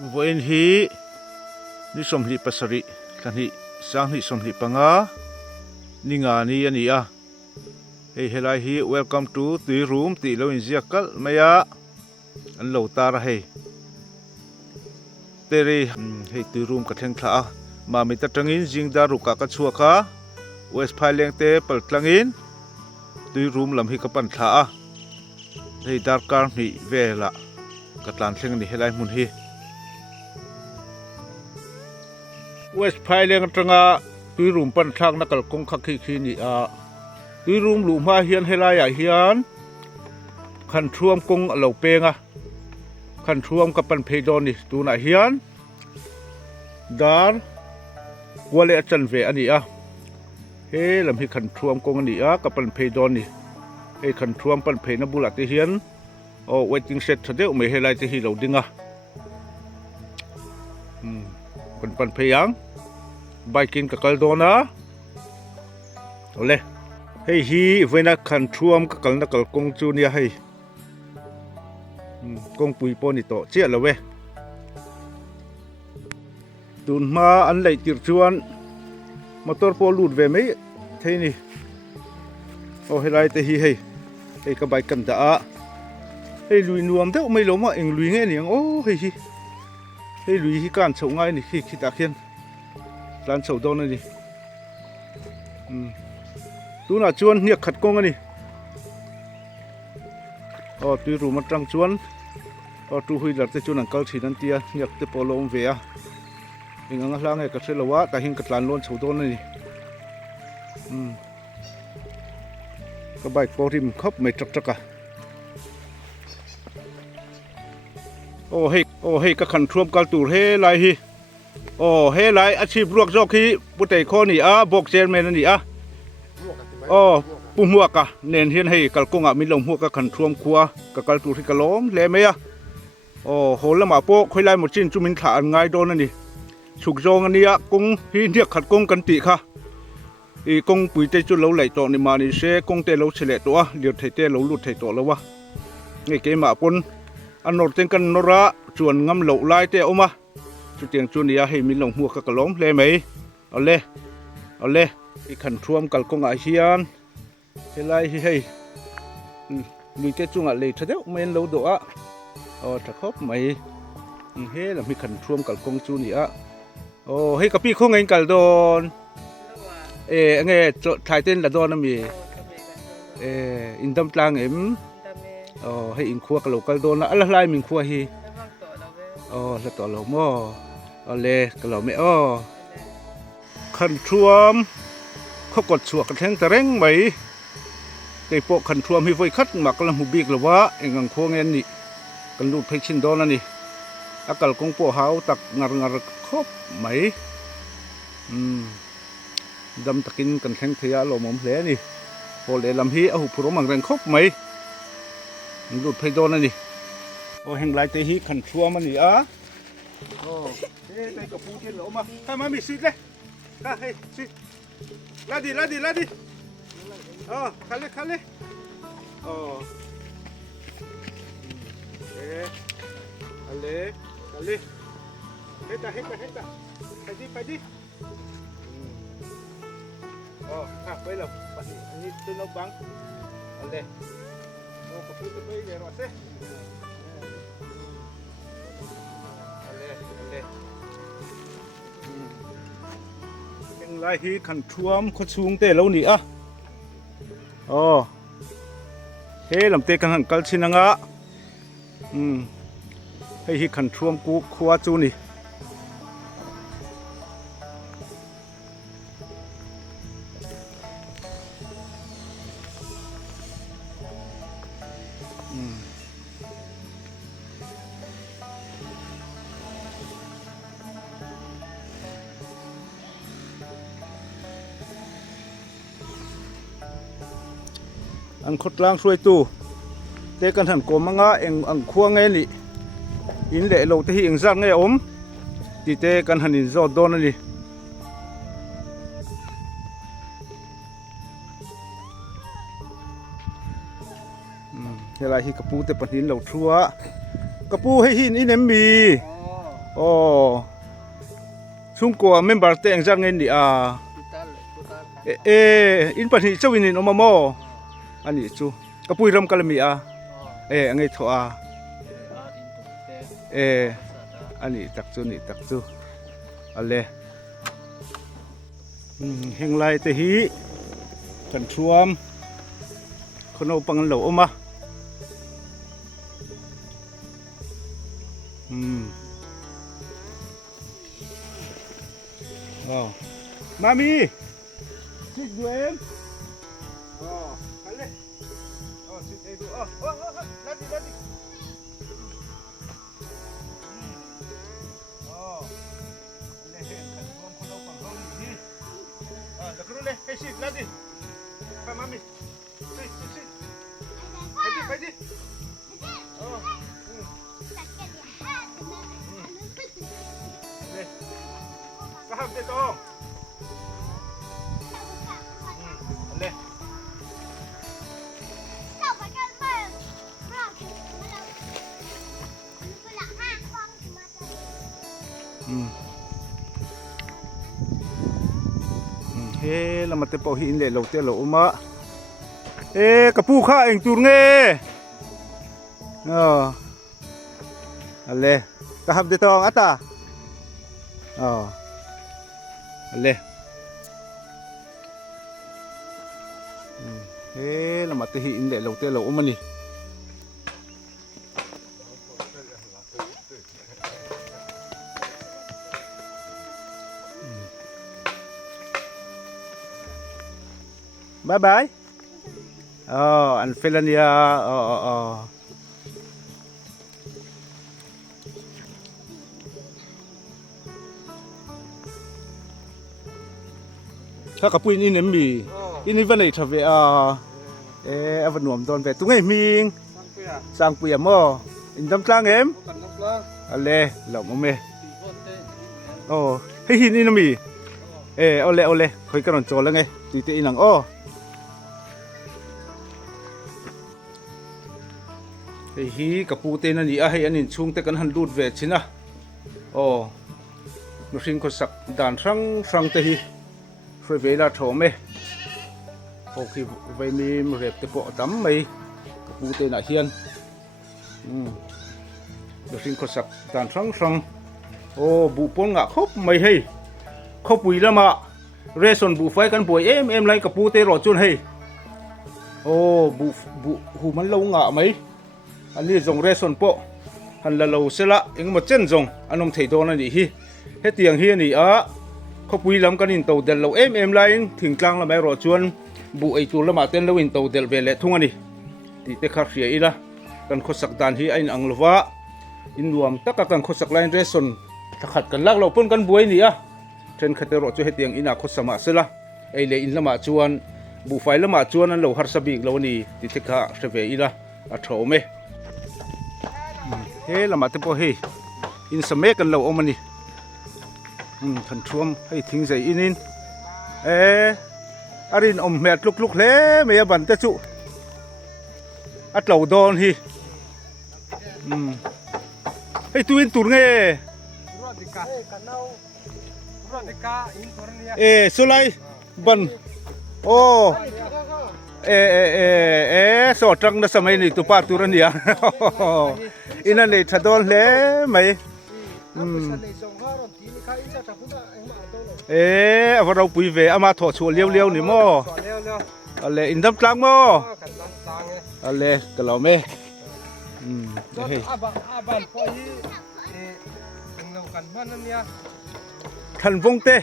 Voin hi ni som hi pasari kan hi sang hi som hi panga ni nga ni ani a hey helai hi welcome to tui room ti lo in zia kal maya an lo tar hey tere hey tui room ka thleng thla ma mi ta tangin jing da ru ka chua kha west phailing te pal tlangin tui room lam hi ka pan thla hey dar kar mi vela ka tlan thleng ni helai mun hi West Phailing tanga tui room pan thak na kal kong khakhi khi ni a tui room lu ma hian helai a hian khan thuam kong alo penga khan thuam ka pan pheidon ni tuna hian dar wale achan ve ani a he lam hi khan thuam kong ani a ka pan pheidon ni he khan thuam pan pheina bulat te hian o waiting set thade me helai te hi lo dinga pan pheyang biking ka kaldona ole hei hi vena khan thuam ka kalna kal kong chu nia hei kong pui po ni to che lawe tun ma an lei tir chuan motor po lut ve mai thei ni o helai te hi hei hei ka bike kan da a hei lui nuam te mai lo ma eng lui nge niang o hei hi hei lui hi kan chau ngai ni khi ta khian tlan chau don ani tuna chuan niak khat kong ani o tui ru ma tang chuan o tu hui lar te chuan an kal thin an tia niak te polo om ve a enganga hlang e ka thelawa ta hin ka tlan lon chau don ani ka bike po rim khop mai trak traka o hei ka khan thuam kal tur he lai hi o he lai achi bruak jok hi putei kho ni a bok chairman ani a o pumwa ka nen hian hei kalkonga mi lom hu ka khan thuam khuwa ka kal tur hi kalom le meya o holama po khoilai mo chin chumin thla an ngai don ani suk jong ania kong hi niak khat kong kan ti kha i kong pui te chu lo lai to ni mani se kong te lo chele to a lir thei te lo lut thei to lowa nge ke ma pon anor teng kan nora chuan ngam lo lai te oma chu tiang chu nia hei mi long hu ka kalom le mai ale i khan thuam kal konga hian helai hi hei lui te chunga le thade men lo do a o thakop mai he la mi khan thuam kal kong chu nia o hei ka pi khong ein kal don nge thai ten la don mi indam tlang em hei in khuwa ka local don na ala lai min khuwa hi la to lo mo ale ka lo me khan thuam kho kot chuak ka theng tareng mai kei po khan thuam hi voi khat mak la mu bik lawa engang khong en ni kan lut phei chin don ani akal kong po hau tak ngar khop mai dam takin kan theng thea lo mom hle ni hol e lam hi a hu phurom ang reng khop mai lut phei don ani o heng lai te hi khan thuam ani a đây có phụ thiên lỗ mà kai mà mình xịt đấy ka hey xịt la đi khale ale heta phải đi bây giờ anh đi tên ông băng ale có phụ thiên bây giờ rồi thế lai hi khan thuam kho chung te lo ni a he lam te kan han kal chinanga hei hi khan thuam ku khuwa chu ni an khot lang suai tu te kan han ko manga eng ang khuang nge ni in le lo te hi eng zak nge om ti te kan han in zo don ani helai hi kapu te panin lo thua kapu hei hin in em mi โอ้ชุ่มกว่าเมมเบอร์เตงจังเงินดิอินปันหิเจ้าวินินอมาโมอันนี้จูกระปุยรำกะละมีอันนี้ถั่วอันนี้ตักจูนี่ตักจูอะไรเฮงไลเตหีกันชวมคนเอาปังเหลวมามามีสิดูเอ็มอะไรสิเอ็ดูลัดดิเล่นกันรวมคนเอาปังเขานี่เดี๋ยวครูเล่ให้สิลัดดิไปมามีสิไปดิก็ห้ามเด็ดตรงเลยเฮ้เรามาเตะปอหินเลยเราเตะเราอุมากระปูข้าเองตูร์เงี้อะไรก็ห้ามเด็ดตรงอ่ะตาอะไรเรามาเตะหินเลยเราเตะเราอุมานี่บายบายอันเฟลนียถ้ากระปุยนี่เนี่ยมีอินี่วันไหนทวีวันหนุ่มตอนเวทตุ้งไงมิงสร้างเปียมั่วอินดำกลางเอ็มอะไรเหล่าโมเมให้หินนี่นะมีเอาเลยคุยกันหน่อยโจแล้วไงตีเตะหนังไอ้ฮีกับปูเตนันนี่ให้อันนี้ช่วงเตะกันหันดูดเวทชินะนุสิงก็สักด่านสังเตะช่วยเวลาโถมโอเคไปมีเรียบเตะปอดำไหมกับปูเตน่ะเฮียนนุสิงก็สักด่านสังบุปผงะครบไม่ให้เขาปุ๋ยแล้วมาเรส่วนบุไฟกันป่วยไรกับปูเตรอจุนให้บุหูมันลงอ่ะไหมอันนี้จงเรส่วนโปหันละเราเสละเองมาเจนจงอันนมเถิดโดนนี่ฮีเฮตียงฮีนี่เขาปุ๋ยลำกันอินโตเดลเราไรถึงกลางละไม่รอจวนบุไอตัวละมาเต้นเราอินโตเดลเวลทุ่งอันนี้ติเตคาเสียอีละกันขสักดานฮีไอ้อังลวะอินรวมตักกันขสักไลน์เรส่วนถ้าขัดกันลักเราพ้นกันบุยนี่เทรนขัดรอจุเฮตียงอินาขสมาเสละไอเลอินละมาจวนบุไฟละมาจวนนั้นเราฮัรสบิกเรานี่ติเตคาเสเวอีละอัฐโอเมเรามาเตปอินสมัยกันเราเอามันนี่ขันช่วมให้ทิ้งใส่อินินอารินอมแมดลุกเล่เมียบันเตจุอัดเหล่าโดนฮีให้ตัวอินตุรเงี้สุไลบันสอดจังนะสมัยนี้ตุปาตุรันเนี่ยอินันเลยถ้าโดนเล่ไหมเราปุยเวอามาถอดชัวเลี้ยวนี่มั้งอะไรอินดับกลางมั้งอะไรก็เราไม่ทันวงเต้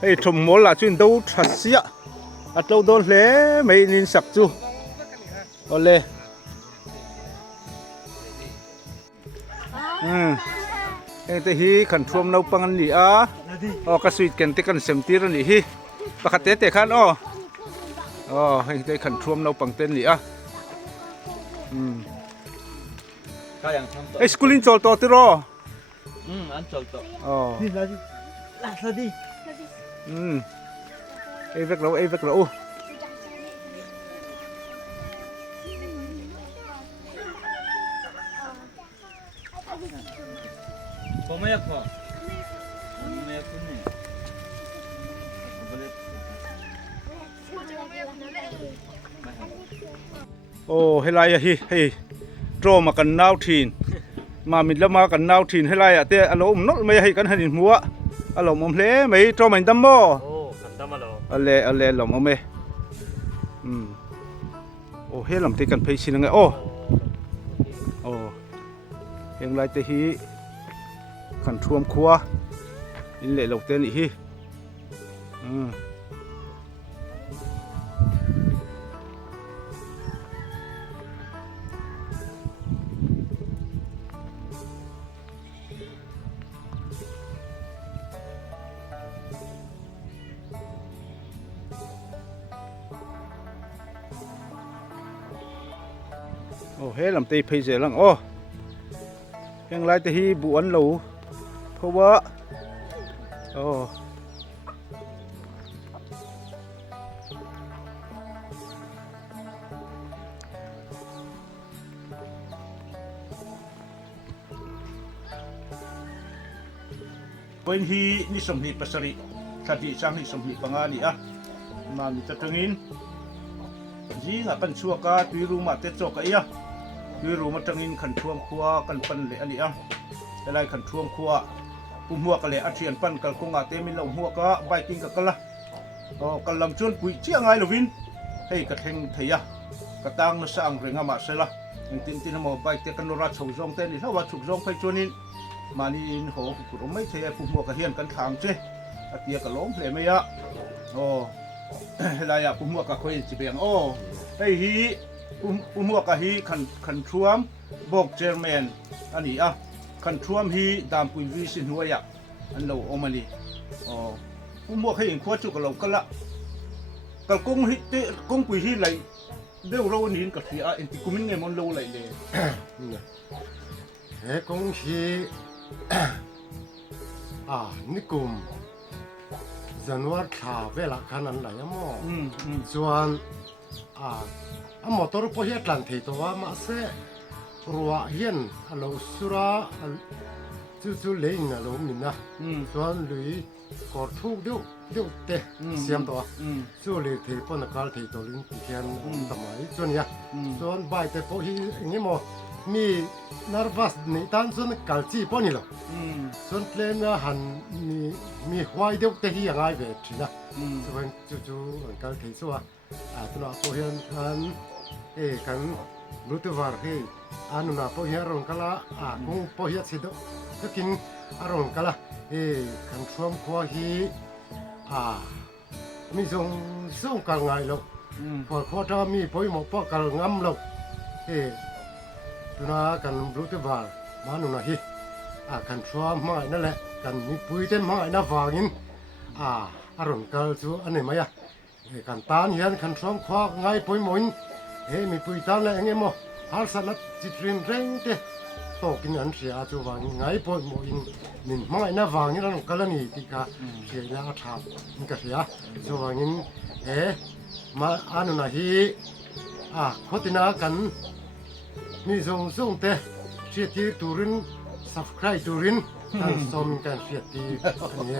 ให้ชมหมดละจุนดูทัศเสียอัดเราโดนเล่ไม่นินสักจูเอาเลยแต่ฮีขันท่วมเราปังนี่กระสุนกันเตกันเสมตีรันนี่ฮีปกติเตะขันให้แต่ขันท่วมเราปังเต้นนี่สกุลินโจลโตติโรอันโจลโตนี่ลาดิเอเวกเรา ไม่พอไม่คุณนี่ โอ้เฮลัยอะฮิเฮ้โตรมากันนาวทีนมามิดละมากันนาวทีนเฮลัยอะเตอารมณ์นอไม่ให้กันหันหัวอารมณ์อมเลไม่โตรมันตั้มบ่ โอ้ขันตมาแล้ว อะไรหลอมอมเมโอ้เฮลำตีกันไปสินังไงโอ้ยังไรแต่ฮีขันท่วมครัวอินเล่เหลาเต้นอีฮีโอ้เฮลำตีไปเจลังโอ้ยังไรแต่ฮีบวนหลูเพราะว่าโอ้เป็นฮีนิสมหิปัสริคดีช่างนิสมหิปังอานีอ่ะมามีตะตรงอินจีงะกันชัวกาตุยรูมาเตจอกไอ้อะตุยรูมาตรงอินขันท่วมขัวกันปันเลยอันนี้อ่ะอะไรขันท่วมขัวปุ่มหัวกันเลยอาเทียนปันกันคงอาเตมิลงหัวก็ใบกินกันกันละกันลำชวนปุ๋ยเชี่ยงไงล่ะวินให้กระเทงเทียกระตังสร้างเรื่องมาเสละยังตินตินมาใบเตกันนราชจงเต้นนี่ถ้าว่าฉุกจงไปจวนนี้มานี่โหกุฎไม่เทียปุ่มหัวกระเทียนกันทางเจ้อาเตียกันล้มเลยไม่ยะอะไรอะปุ่มหัวกระคุยจีเบียงไอ้ฮีปุ่มหัวกระฮีขันท่วมบอกเจอร์แมนอันนี้อ่ะขันท่วมฮีดามปุยวิสินหัวยะอันเราอมาลีปุ่มหัวให้เห็นขวดจุกเรากันละกับกงฮิตกงปุยฮีไหลเดี๋ยวเราหนีกับเสียเอ็นติกุมินเนี่ยมันเราไหลเลยเฮ้กงชีนี่กลุ่มจันวัดข่าวเวลาขนาดไหนมั่งส่วนมอเตอร์พอเฮียตันที่ตัวมาเสรัวเฮียนเราสุราจู่ๆเลยนะเรามินะส่วนลุยกอดทุกเดียวเตะเสียมตัวจู่เลยที่ปนการที่ตัวลิงเขียนทำไมส่วนเนี้ยส่วนใบแต่พอเฮียงี้มั่งมีนารวัสนี่ตอนส่วนกัลจีปนี่หรอส่วนเพลงหันมีควายเดียวแต่ที่ยังไงเวทีนะส่วนจู่ๆกัลที่สัวตัวน่ะพอเห็นกันรู้ตัวว่าอันน่ะพอเห็นรองกะละคงพอเห็นสิจะกินรองกะละกันช่วงควายมีส่งกันไงหรอกพอถ้ามีพอยหมกปอกกันงำหรอกตัวน่ะกันรู้ตัวว่ามาหนูน่ะกันช่วงไม่นั่นแหละกันมีปุยเต็มไม่น่าฟังยินรองกะจู่อันนี้ไหมกันตานเห็นกันช่วงควาไงปุยหมุนมีปุยตานแล้วไงมั้งหาสนัดจิตรินเร่งเตะโตกินอันเสียจู่ว่าไงปุยหมุนนี่ไม่น่าฟังยินรองกะละนี่ที่กะเสียยาชานี่กะเสียจู่ว่ายินมาอันนู้นน่ะโคตินากันมีส่งเตะเสียทีตูริน subscribe ตูรินทั้งสองกันเสียทีอันนี้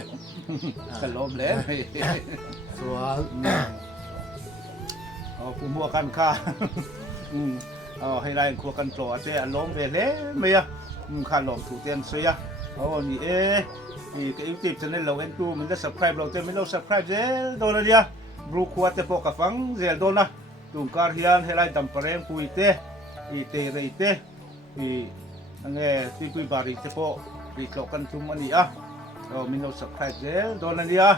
กันล้มแล้วส่วนปุ่มหัวกันค่ะให้ได้ครัวกันโปรเตะล้มไปแล้วไม่อะข้าหลอมถูเตียนเสียนี่นี่ก็อีกทีชแนลเราเห็นดูมันจะ subscribe เราเต็มไม่เรา subscribe เจ้โดนอะไรอ่ะบลูครัวเตะปอกกับฟังเจ้โดนนะตุ่มการเฮียนให้ได้ดำเปรี้ยงปุยเตะเตะเลยเตะอันนี้ที่ปุยบาริเตะปอกที่เรากันทุ่มอันนี้อ่ะมีเรา subscribe เจ้โดนอะไรอ่ะ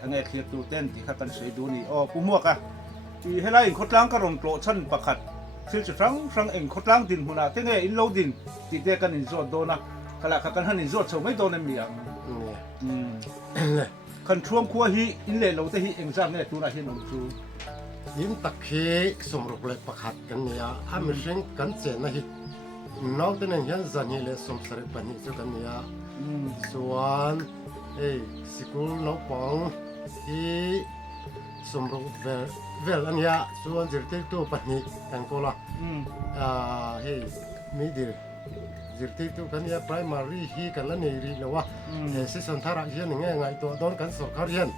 อันนี้เคลียร์ตัวเต้นที่ข้ากันสวยดูนี่ปุ่มหัวกันที่ให้ได้ขดล้างกระรองโปรชั่นประคัดซึ่งจะฟังเองขดล้างดินหัวหน้าที่นี่อินโลดินที่เด็กกันอินโซดโดนะขณะกันหันอินโซดเฉยไม่โดนนี่อ่ะคันช่วงขั้วฮีอินเล่เราแต่ฮีเองจ้างเนี่ยตัวน่ะฮีน้องจูยินตะเคสมรูปเลยประคัดกันเนี่ยมีเสียงกันเจนนะฮินอกจากนั้นยังจะนี่เลยสมสริปนิจุกันเนี่ยส่วนสกุลน้องปองที่สมรูปเวลอันนี้ส่วนจิตตัวปนิกันก็ละมีดีจ zirti tu kan ya primary hi kan la nei ri lawa he se son thara hian nge ngai to don kan sarkar hian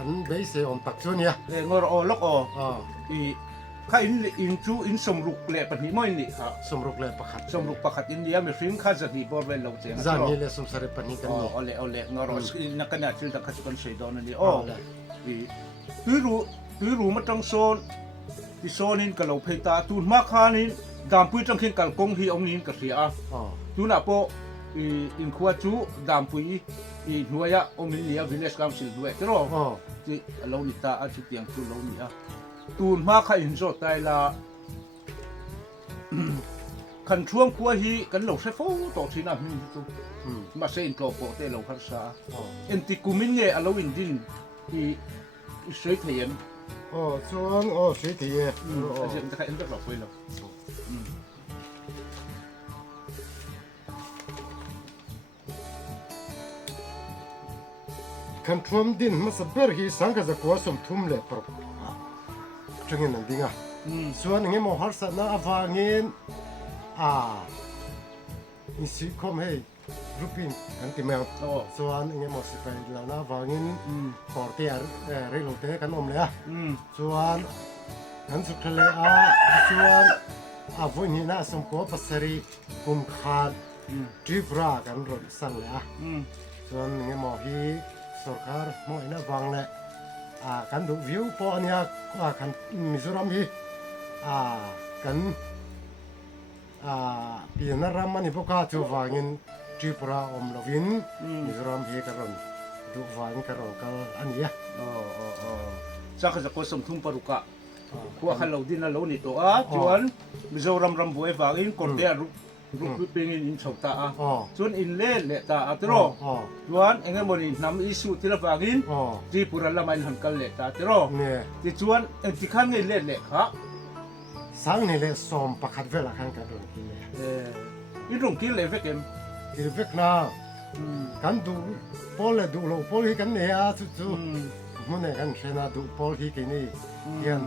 an be se om tak chuan ya ngor o lok o อ๋อ i kha in chu in somruk le pani moi ni kha สมรุกเลยประคัด somruk pakhat india me frim kha zati bor vel lo cheng จานนี้เลยสมสารปนิกันนี่ ole ngor na kana chil da kha kan sei don ni o เลย i tu ru ma tang son ti sonin ka lo phei ta tu ma kha nin dam pui tang khin kal kong hi ong nin ka ria อ๋อ tu na po in khuwa chu dam pui i hnuaya omin nia village council duai tro อ๋อ ti alo ni ta a chu tiang chu lo ni a tun ma kha in zo tai la kan chuang khuwa hi kan lo se fo to thina hmi chu อืม ma se in ko po te lo har sa อ๋อ en ti kumin nge alo in din i sei theyen อ๋อส่วนอ๋อสวยดีอ๋อ a jem ta kha en ta lo foi lo คันทวมดินมาสเบอร์ฮีสังกัจะกัวสมทุมเลยปรบจังเงินนั่นดิงอ่ะส่วนเงี้ยมอฮัลสันนะอาวางินอินสิคอมเฮรูปินกันติเมล o ส่วนเงี้ยมอสิไปแล้วนะอาวางินปอร์เตียเรโลเตกันอมเลยอ่ะส่วนกันสุดทะเลส่วนวุ่นนี่นะสมกัวปัสรีกุมขานทริปรากันรถสั่งเลยอ่ะ ส่วนเงี้ยมอฮีสุขารมอยนะวังเลยกันดูวิวปอเนี่ยกันมิโซรัมฮีกันปีนรามันนี่พวกจูวังินทริปราอมลวินมิโซรัมฮีกันรอนดูวังกันรอนกันอันนี้ sa kha ko som thum paruka khuwa kha lo din la lo ni to a chuan mizoram ram buai wangin kon te ru pengin in chhota a อ๋อ chuan in le ta atro อ๋อ chuan engemoni nam isu tila wangin อ๋อ tripura lamain hankal le ta tro เนี่ย ti chuan en ti khan nge le kha สังนี่เลยสมประคัดเวลาขันกันรอนกินเลย in rong kin le vekem กินเวกนากันดูปอลเลยดูโลปอลฮีกันเนี่ยจู่มันเนี่ยกันเชนาดูปอลฮีกันนี่ยัน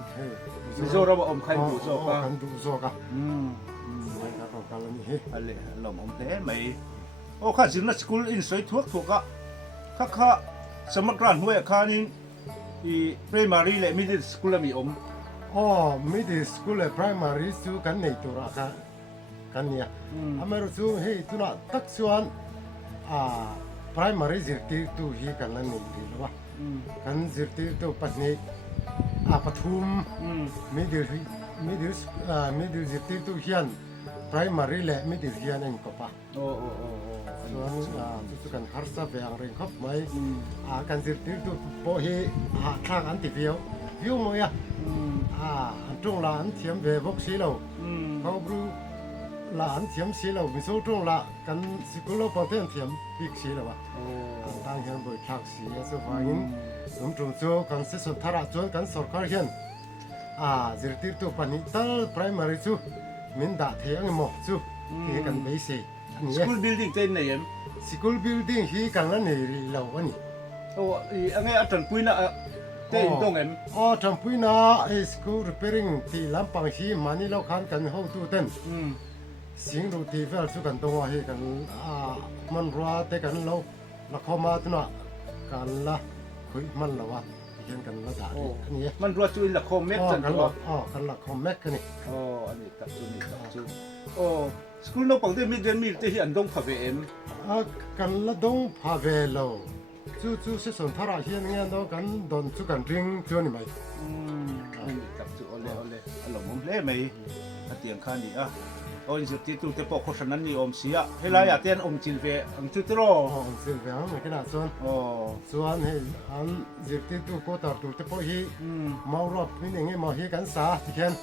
mizoram om khai bu zo ka กันดูโซกะไม่ครับของกันนี่ ale lom om te mai o kha zirna school in soi thuak thuka kha samakran huai kha nin i primary le middle school mi om อ๋อมิดสคูลเลย primary สู้กันในตัวละกันเนี่ยอเมริสู้เฮ้ยตัวน่ะตักส่วนprimary จิตติตัวฮีกันนั่นนี่ดีหรือวะกันจิตติตัวปัจจุบันปทุมmiddle จิตติตัวเฮียน primary และ middle เฮียนเองก็ปะ โอ้ ส่วนทุกกันฮาร์ซาเวียงเริงครับไหมกันจิตติตัวโปฮีทางอันติวิวมั้ยอันตรงละอันเทียมเวบกสีเราเขาบรูละอันเทียมสีเรามิโซตรงละกันสิกุลเราปอนเทียมเทียมปีกสีเราวะตั้งเห็นบ่อยทักสีสุภาพสมตรงโจกันเสสุทาระจวนกันสรคเห็นจิตติตัวปนิตัล primary จูมินดาเทียงหมอจูที่กันเบสินี่ school building te nei em สกุลบิลดิ้งที่กันละนี่เราวะนี่ o i ange atan puina te in tong em อ๋อจำปุยนะไอ้สกูลรีเพริ่งที่ลำปังฮีมันนี่เราคันกันห้องตู้เต้นสิ่งดูที่เวลสุกันตัวเฮกันมันรัวแต่กันเราละเข้ามาตัวน่ะกันละคุยมันละวะเห็นกันละด่านี่ man ro chu in la khom mek อ๋อ chan กัน lo ละอ๋อกันละคอมแม็กกันนี่ o ani tak chu o school no pang te mid day meal te hi an dong pha ve em กันละดงพาเวโลจู่ๆสิสนทาระเฮียนเงี้ยเนาะกันโดนจุกันริงจวนนี่ไหม ani tak chu ole alom om le mai atiang kha ni a o in ti tu te po khosanan ni om sia helai a ten om chil ve ang chu tro อ๋อสิเวียงไม่กันนะส่วน o ส่วนเฮอันจิตติตัวก็ตัดตัวเฉพาะฮีมารอบนี่เงี้ยมาฮีกันสาที่เขียน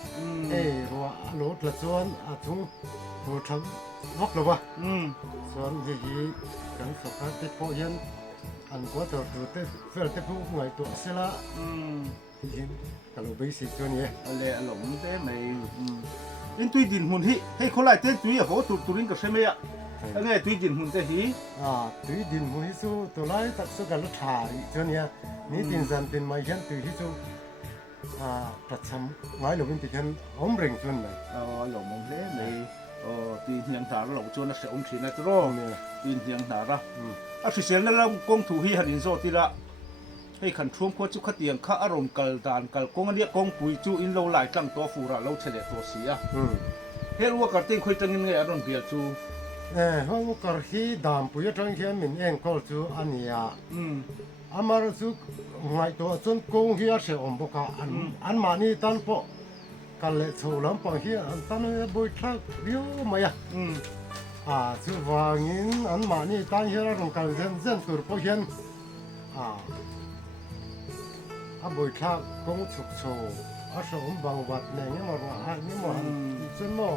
รัวโหลดละส่วนทุ่งหัวทั้งวอกเลยวะส่วนฮีกันสกัดเฉพาะเห็นอันก็ตัดตัวเฟลเฉพาะหน่วยตัวเสละที่เห็นกะโลเบสิกตัวนี้ ale alom te mai in tui din hun hi hei kholai te tui a ho turin ka semea ange tui din hun te hi ตุยดินหัวฮิซูตัวไล่ตัดสุกันรถถ่ายตัวนี้นี่ดินจันเป็นไม้เห็นตุยฮิซูตัดซ้ำไว้หรือเป็นติดเห็นอมเร่งจนเลย alom om le mai โอ้ตีเฮียงถาเราชวนนักเสียองค์ศินะตร เนี่ย ตีเฮียงถาระอ่ะฟิเศษนั่นเรากงถูฮีหันอินโซติละให้ขันท่วมขวดจุกขเตียงข้าอารมณ์กัลดานกัลกงอันเนี้ยกงปุยจูอินเราหลายตั้งตัวฟูระเราเฉลี่ยตัวเสียเฮ้ยว่าการติ้งคุยตั้งยังไงอารมณ์เบียจูห้องกระฮีดามปุยจังเฮียมินเองก็จูอันนี้อามาร์จูไงตัวจนกงเฮียเสียอมบุกอันมานี่ตันปอกันเลยสูลำปังเฮียอันตันบุยทักเดียวมาอ่ะจูวางินอันมานี่ตันเฮียเรากันเซนตัวปอเฮียนบุยทักกงสุกโซอาสมบางวัดเนี่ยนี่มันอันนี้มันจนมั่ว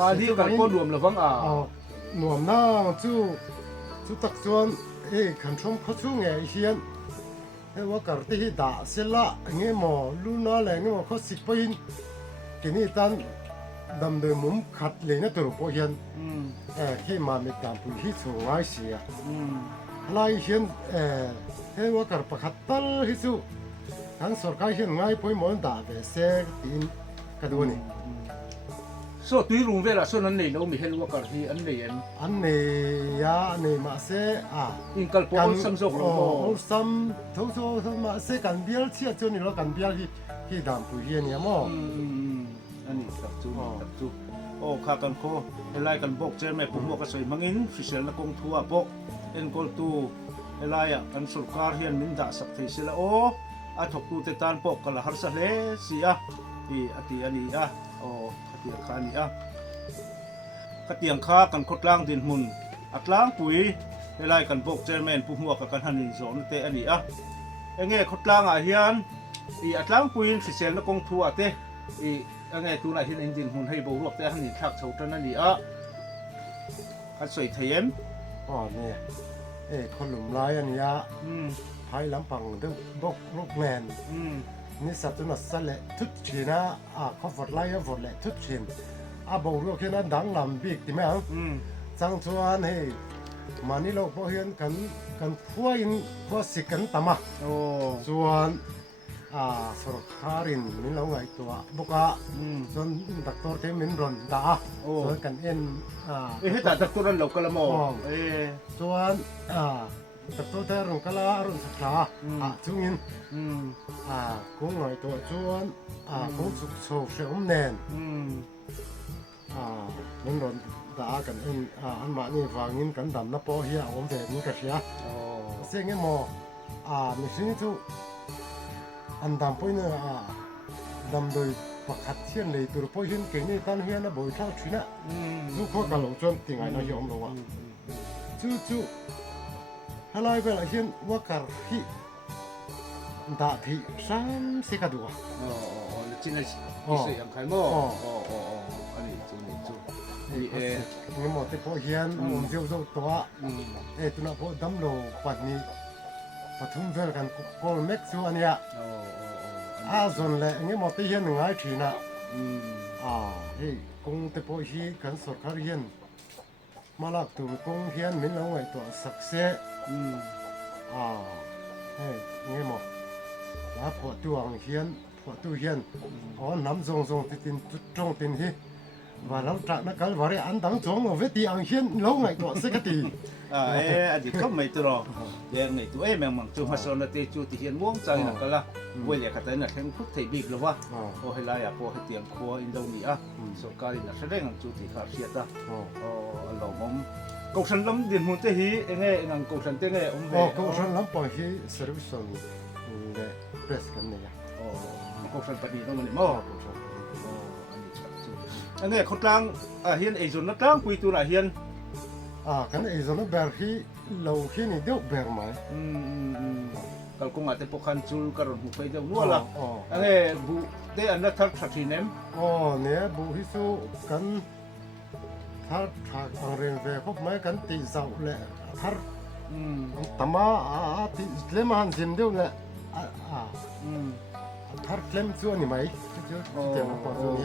มาที่กันก็รวมแล้วฟังหน่วมหน้าจูตักชวนขันชมเขาช่วงไงเฮียนว่าการที่ด่าเสละเงี้ยหมอลูน่าแหล่งนี่ว่าเขาสิบปีนทีนี้ตันดำเดินมุมขัดเลยนะตัวพอเฮียนที่มามีการพูดที่สูงไว้เสียไล่เฮียนว่าการประคัดตัลที่สุทั้งสกัดเฮียนง่ายพูดมันด่าแต่เสกตีนกระดูนี่ส่วนที่รุงเวลาส่วนนั้นนี่เรามีเห็นว่าการที่อันนี้ยาอันนี้มาเสอินกัลปอลซัมโซโครโมซัมทุกมาเสกันเบียร์เชื่อจนนี่เรากันเบียร์ที่ดำผู้เฮียนเนี่ยมั้งอันนี้ตักจูโอ้ข้ากันโคไล่กันบกเจอแม่ผมบอกกระสวยมังอินฟิเชลนักกงทัวบกเอ็นกอลตูไล่กันสุรการเฮียนมินดาสักทีเสละโอ้อาถกตูเตตานปกกันละฮาร์สเลเสียที่อติอันนี้โอ้เตียงข้านี่เตียงข้ากันคดล่างดินมุนอัดล้างปุ๋ยไล่กันบกเจอแม่ผู้หัวกันหันนินโซนเตอันนี้เงี้ยคดล่างเฮียนอัดล้างปุ๋ยฟิเชลนักกงทัวเตไงตัวไหนที่ดินหุ่นให้บวกแต่หันนี่ทักเท่านั้นนี่ขัดสวยเทียมเนี่ยคนหลุมร้ายอันนี้ภายหลังปังดึงบกลูกแมนนี่สัตว์ตัวนั้นสั่นแหละทุกชีนะเขาฝดไล่เขาฝดแหละทุกชีบอกลูกแค่นั้นดังลำบีกที่แม่จังชวนให้มานี่เราพอเห็นกันพัวอินพัวสิกันตามาส่วนสรคารินมินเราไงตัวบุกส่วนดักตัวเทมินรอนด่าส่วนกันให้แต่ดักตัวนั้นเราก็ละมองส่วนดักตัวเทรุนก็ละรุนสักขาจุงินกุ้งไงตัวส่วนกุ้งสุกโซเสียมแนนมินรอนด่ากันอันมานี่ฟังงินกันดำนับพอเฮียผมเด็กนี่ก็เสียเสียงเงี้ยมมิสินี่ทุอันดำไปเนี่ยดำโดยประคัดเชียนเลยตัวพอเห็นเก่งนี่ตอนเฮียนะบ่อยท่าชุนะลูกพ่อกันหลงจนติงไงนะยอมรู้ว่าจู่อะไรไปละเห็นว่าการที่ด่าที่ซ้ำสิกระดูกจริงเลยเสียงใครมั่อันนี้จู่นี่หมดที่พอเห็นผมเที่ยวตัวตัวนั้นพอดำโลปัดนี้ปฐุมเวลกันก็เม็กซ์อันเนี้ยส่วนแหละงี้หมดที่เห็นง่ายทีนะคงแต่พอที่กันสดเขาเห็นมาลักตัวคงเห็นมินเอาไว้ตัวสักเสงี้หมดแล้วพอตัวเห็นพอตัวเห็นน้ำทรงติดจุดตรงติดที่ว่าเราจากนักการว่าอันดังจงเอาไว้ตีอังเห็นเราไงตัวสักทีอันนี้ก็ไม่ตัวยังไงตัวแมงมังจูมาสอนเตจูที่เห็นวงใจนักละเวลียขัดแต่นักแข่งพุทธบิกหรือว่าโอ้ให้ลายพอให้เตียงครัวอินโดนีเซียสกการินักแสดงจูที่ขาเสียตาเรามองกษัตริย์ล้ำดินหุ่นเตหีเองงังกษัตริย์เตงกษัตริย์ล้ำปอยที่เซอร์วิสส่งเลยเพรสกันเนี่ยกษัตริย์ปฏิต้องมันมั่วอันนี้เขาตั้งเฮียนไอซุนนักตั้งคุยตัวไหนเฮียนkan izona berhi lauhi ni deu bermai kal ko ngate pokhan chul karon hu pai deu nuala ane bu de anna thar thati nem ne bu hi su kan thar thak angren ve khop mai kan ti zau le thar tama ti tlem han sim deu le thar tlem chu ani mai chu te ma pa chu ni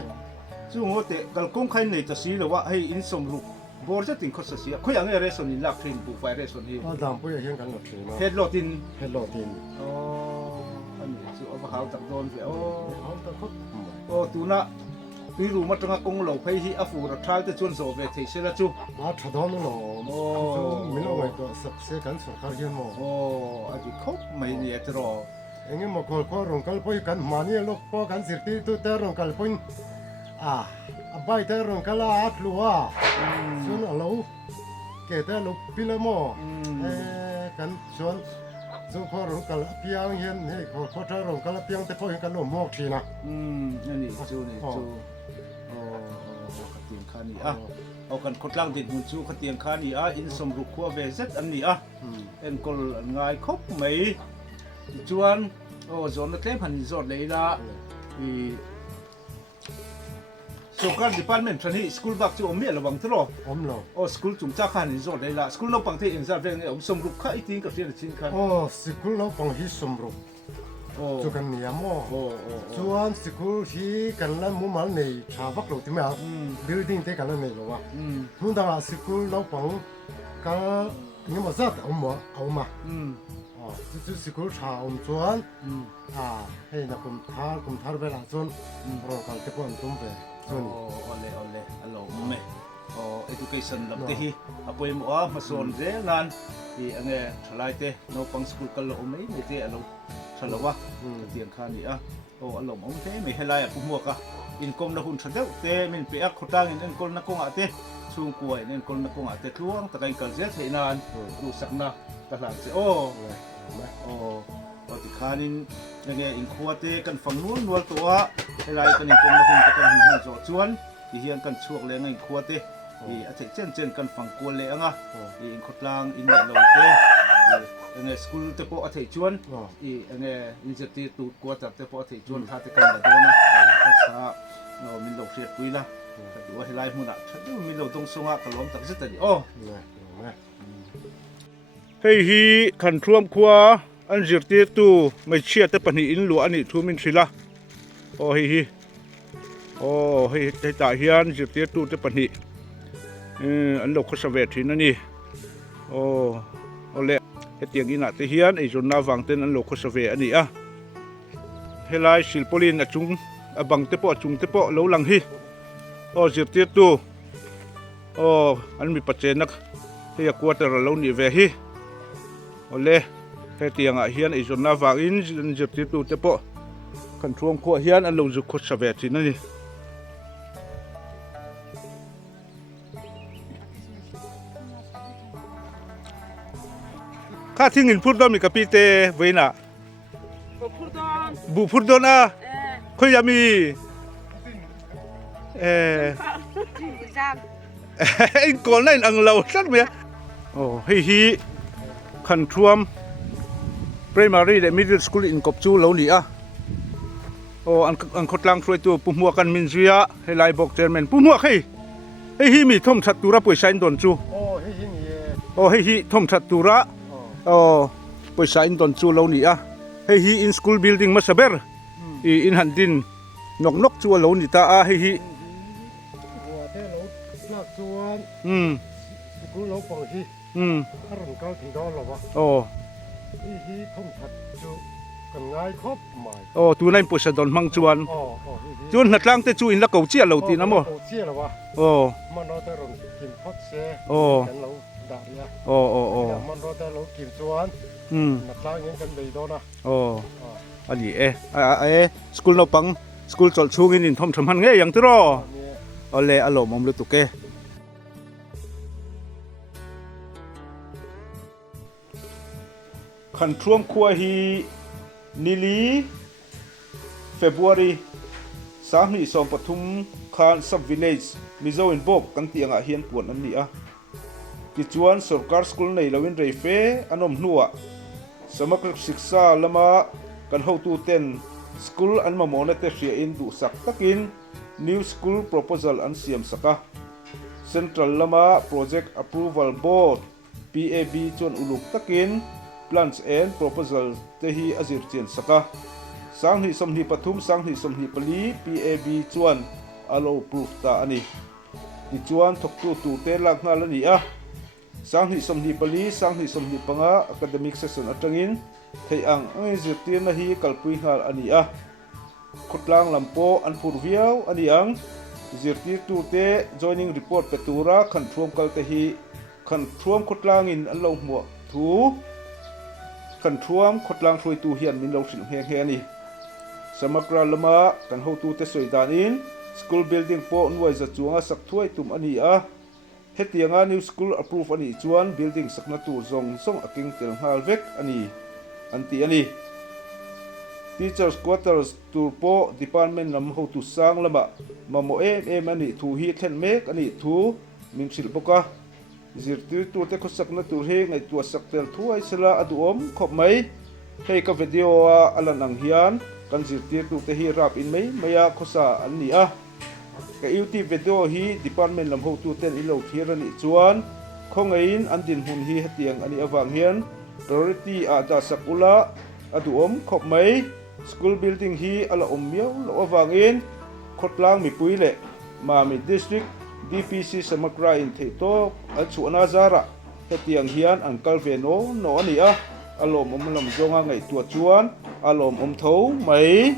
chu ngote kal kong khai nei ta si lo wa hei in som ruบอร์จะติงคอสเสียคุยอย่างเงี้ยเรสโซนิลักทรินบุฟไฟเรสโซนิดำปุยเห็นกันหมดเลยเฮดโลตินอันนี้จู่เอาไปหาตักโดนเสียเอาตักครบตัวน่ะ tùy đủ mất trong công lẩu hay hi áp phù đặt thái tới chuồn sổ về thấy sẽ là chú thật đó nó mình nói vậy đó sắp sẽ cắn sổ khá hiền mà anh chỉ khóc mấy nhẹ rồi anh em mà coi rồng cá bơi cắn mà nhỉ lúc coi cắn sirti tôi té rồng cá bơi bay té rồng cá là át lúa xuân ở lâu kể té lúc pila mò cắn xuân dù coi rồng cá là piang hiền hay coi té rồng cá là piang té coi cắn lúa mọc chi na này chú tiền khá nàyเอากันคนล่างติดมุนชูขเตียงคานี่อินสมรุขัวเวเซตอันนี้เอ็นกอลง่ายครบไหมจวนโอ้จวนนักเล่นพันธุ์จอดเลยละสงการดิพาร์ตเมนต์ชันนี่สกูลบักจูอมเนี่ยระวังตลอดโอ้สกูลจุงจ้าขันนี่จอดเลยละสกูลเราปังเทอินซาเวงเนี่ยสมรุข้าอีทิ้งกับเสียนชิ้นคันสกูลเราปังฮิสมรุจูกันเนี่ยมั่วจวนสกูลที่กันแล้วมุ่งมันในชาวบักหลุดที่ไม่บิลดิ้งเตกันแล้วในหรอวะทุ่งตาสกูลเราปังก็นี่มาจัดเอามา就สกูลชาวจวนให้นักกุมทาร์เวลาจวนรอการเก็บวันตุ้มไปจวนole alo me education lam te hi apoi mo ma son je ngan i ange thalai te no pang school kal lo mai me te alo thalawa tiang kha ni alo mong te me helai pu mo ka in kom na hun thadeu te min pe ak khotang in kol na kong ate chung kuai nen kol na kong ate thuang ta kai kal je thei nan du sakna ta hlan se ti khanin nge in khuate kan phang nual to helai kan in kom na hun ta kan hin zo chuan i hian kan chuak le ngai khuate i athe chen kan phang kol le anga i in khotlang in lo te nge school te po athe chuan i nge injeti tu ko ta te po athe chuan tha te kan da dona tha no min lo hriat puila ta du helai huna thadu min lo dong songa kalom tak zeta ni hei hi khan thuam khua an zirti tu mai chia te pani in lu ani thu min thila hei hei ta hian zirti tu te pani an lo khosave thin ani ole he tiang ina te hian ei zonna wangten an lo khosave ani helai silpolin achung abang te po achung te po lo lang hi zirti tu an mi pachenak he quarter lo ni ve hi ole he tianga hian ei zonna wangin zirti tu te po kan thuam kho hian an lo zu khosave thin aniข้าทิ้งเงินพูดด้วยมีกับพี่เตไว้น่ะบุพูดด้วยนะคุยยามีไอ้ก่อนนั่นอังเราสักไหมเฮ้ยขันท่วม primary และ middle school อินกบจูเราหนีอันขดลังช่วยตัวปุ่มหัวกันมินเสียให้ไล่บอกเจอร์แมนปุ่มหัวเฮ้ยมีท่อมชัดตุระป่วยใช้โดนจูเฮ้ยท่อมชัดตุระไปใช้อินตอนจูเรานี่เฮ้ยอินสคูลบิลดิ้งมาสเบอร์อินหันดินนกจูเรานี่ตาเฮ้ยหัวเท่เราลากจวนสกูลเราปองที่อารมณ์เก่าถึงดอนหรอวะเฮ้ยท่องถัดจูกันง่ายครบหมายตัวนั้นปุ่นสะดอนมังจวนจวนหัดล่างแต่จูอินละเก่าเจี๊ยเราตีนะมั้งเจี๊ยหรอวะมันเราแต่รมกินพอดเซ่กันเราด่าเนี่ยมันเราแต่เรากินจวนนักล่างยังกันไปดอนนะอันนี้สกูลเราปังสกูลจอดชูกินทอมทำหันไงอย่างที่รอเอาเลยอารมณ์มันรู้ตุกเกขันท่วมครัวฮีนิลีเฟบรุรีสามนี่สองปทุมคานซับวิลเลจมิโซอินบอกกันเตียงเฮียนปวดนั่นนี่ที่จวนสกัดสกุลในลาวินเรย์เฟอันนมนัวสมัครศึกษาละมากันเข้าตูเต็นสกุลอันมาโมเนเตเชียอินดูสักตักิน New School Proposal อันเสียมสักCentral ละมา Project Approval Board PAB จวนอุลุกตักิน Plans and Proposal เตฮีอจิรเจียนสักสังหิสมหิปทุมสังหิสมหิปลี PAB จวนอโลปรูฟตาอันนี้ที่จวนทกตูเตลักงานละนี่สังหิสมหิปลีสังหิสมหิปังAcademic Session อัตรินเที่ยงจิรเตียนนะฮีกัลปุยงานอันนี้ขุดลางลำโพอันพูดเวียวอันนี้ zirtir tu te joining report petura khan thuam kal te hi khan thuam khotlang in an lo hmuh thu khan thuam khotlang throi tu hian min lo hrin he he ani samakra lama kan ho tu te soidan in school building po nuai za chuanga sak thuai tum ani a hetianga new school approve ani chuan building sakna tur zong song aking tel hal vek ani anti ani teachers quarters turpo department lam ho tu sang lama mamo em ani thu hi thlen mek ani thu mingsil boka zirtir tur te khosakna tur he ngai tu saktel thuai sela aduom khop mai hei ka video a alan ang hian kan zirtir tur te hi rap in mai maya khosa ani a ka youtube video hi department lam ho tu ten ilo thir ani chuan khongain andin hun hi hetiang ani awang hian priority a da sakula aduom khop mai school building hi ala ommiau lo awangin khotlang mi puile mami district dpc samakra in theito achuana zara hetiang hian angkal veno no ani a alom omlam zonga ngai tua chuan alom tho mai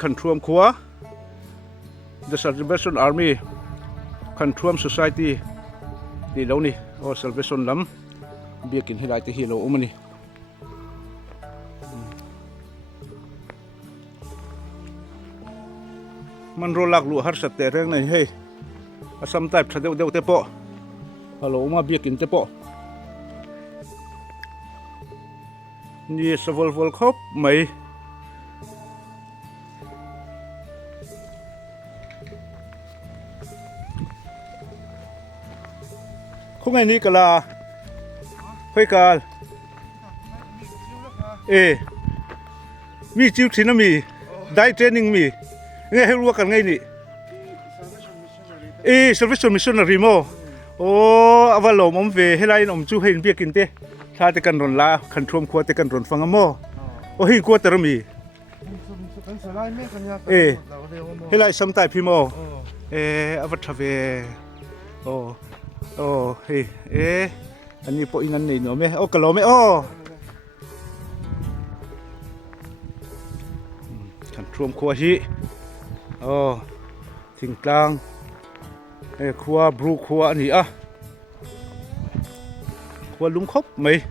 kan thuam khuwa the Salvation Army kan thuam society ni lo ni o Salvation lam biakin hilai te hi lo umani man ro lak lu har sat te reng nei hei asam type thadeu deu te po halo uma biakin te po ni savol vol khop mai không ai ní cả là hơi cả mi chiếu chín mi đại training mi nghe hay luôn cả ngay nị Salvation Missionary mo avalom om về hay lại om chú hay biết kinh tế tha te kan ron la kan thom khwa te kan ron fanga mo hi ko tar mi hay lại some type hi mo avat thave hey anh đi bộ in này nữa mẹ cả lò mẹ thằng chuông khoa hi thình tlang khoa bru khoa anh à khoa lúng khóc mày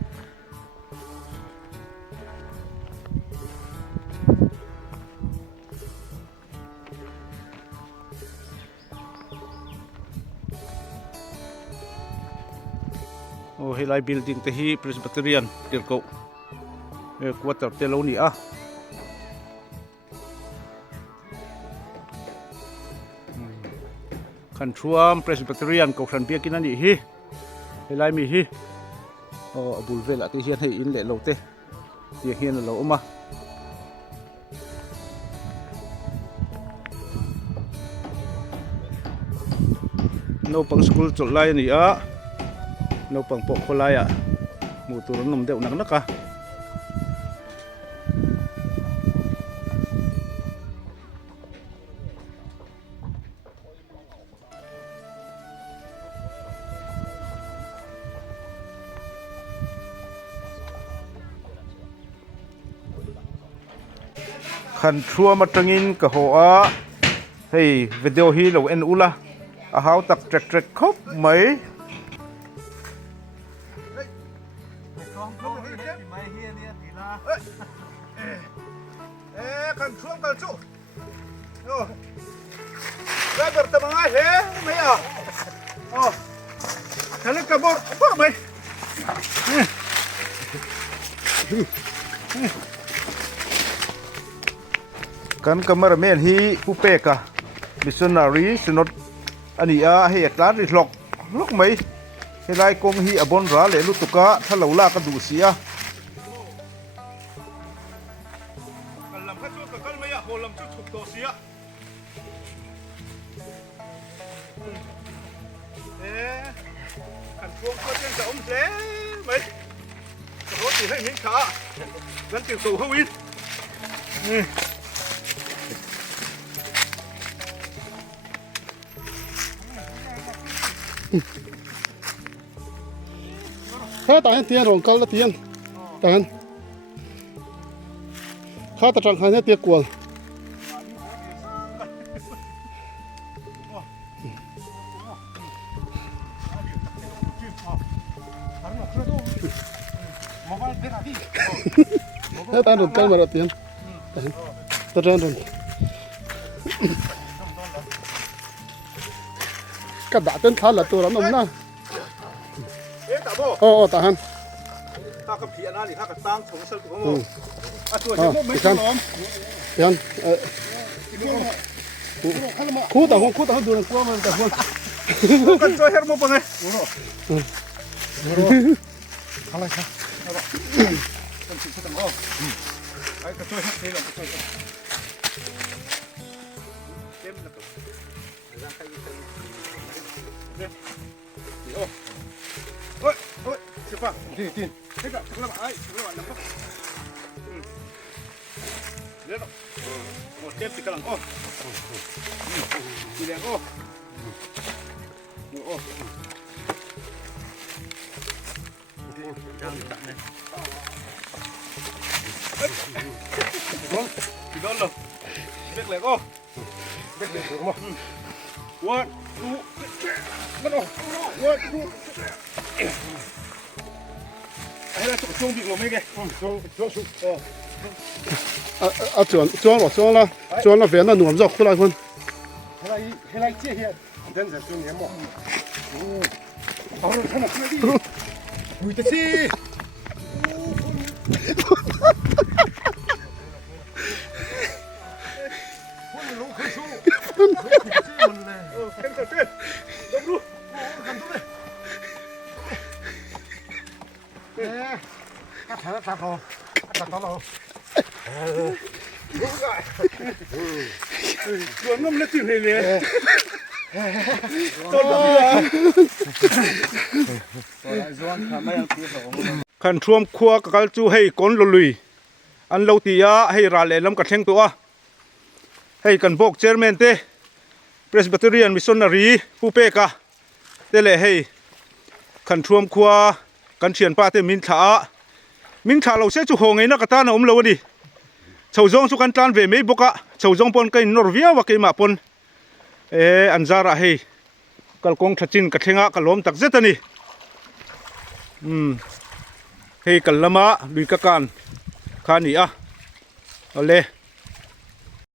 helai building te hi Presbyterian tirko quarter te lo ni a kan thuam Presbyterian ko khan biakin ani hi helai mi hi abul vela te hian hei in le lo te ti hian lo oma no pang school chol lai ni a no pang po kholaya mu tur nom deuh nak naka khan thua matangin ka ho a hei video hi lo en ula a hau tak trek khop mai kan thuam kal chu ra ber ta mangai he mai a khala ka bor pa mai kan kamar men hi pupe ka missionary sinot ani a he atlar ri lok mai helai kong hi abon ra le lu tuka thalola ka du sia kalam kha chu ka kal mai a holam chu thuk to sia kan thuam ko chen sa hle mai ro ti hai min kha gan ti so hawin khá tại tiền rồi câu là tiền tại khá tại trang khai tiền quần thế ta được câu mà được tiền ta ra rồi cái đã tên khá là tôi lắm ông na tại hắn ข้ากับเพียนะนี่ข้ากับตั้งถงสลุงอ่ะตัว อ่า เช่นไม่ กัน ล้อม ยันคู่แต่ห้องดูนะกลัวมันแต่ห้อง กันช่วยเฮร์โมปะไง อะไรครับ กันสิตั้งอ้อไอ้กันช่วยเฮร์นี่หรอกันช่วยเต็มแล้วก็ร่างกายเนี่ยโอ้โอ้ยโอ้ยเสียป่ะ ดีดี เฮ้ยแบบทำอะไรไอ้ทำอะไรน้ำป่ะเดี๋ยวโอ้เจ็บติดกำลังอ้อดีแรงอ้อโอ้ Thì đó là biết lẹ cô biết được không one two bắt đầu one two hay là chụp chuông bị lồm mấy cái chuẩn là về nó nuông dọc qua lại hơn hay là chia hiện dân sẽ xuống nhé mỏ rồi thằng nào đi ui ta chi em sợ chết đông luôn cắt thằng nó chặt rồi chặt nó rồi đúng rồi vừa ngâm lên chịu này liềnขันท่วมครัวกัลจูให้ก้นลุยอันเราตียาให้ราเลล้ำกัดแทงตัวให้กันบอกเจอร์แมนเต้ Presbyterian Missionary ผู้เปกะเตเลให้ขันท่วมครัวกันเฉียนป้าเตมินถาเราเสียจุหงไงนักตาหนุ่มเราดิชาวจงสุกันตันเวไม่บุกะชาวจงปนกันนอร์เวียวะกิมาปนอันจาระให้กัลกงทัจินกัดแทงะกัลล้มตักเจตันี่ให้กัลละมะลุยกะกันขานี่เอาเลย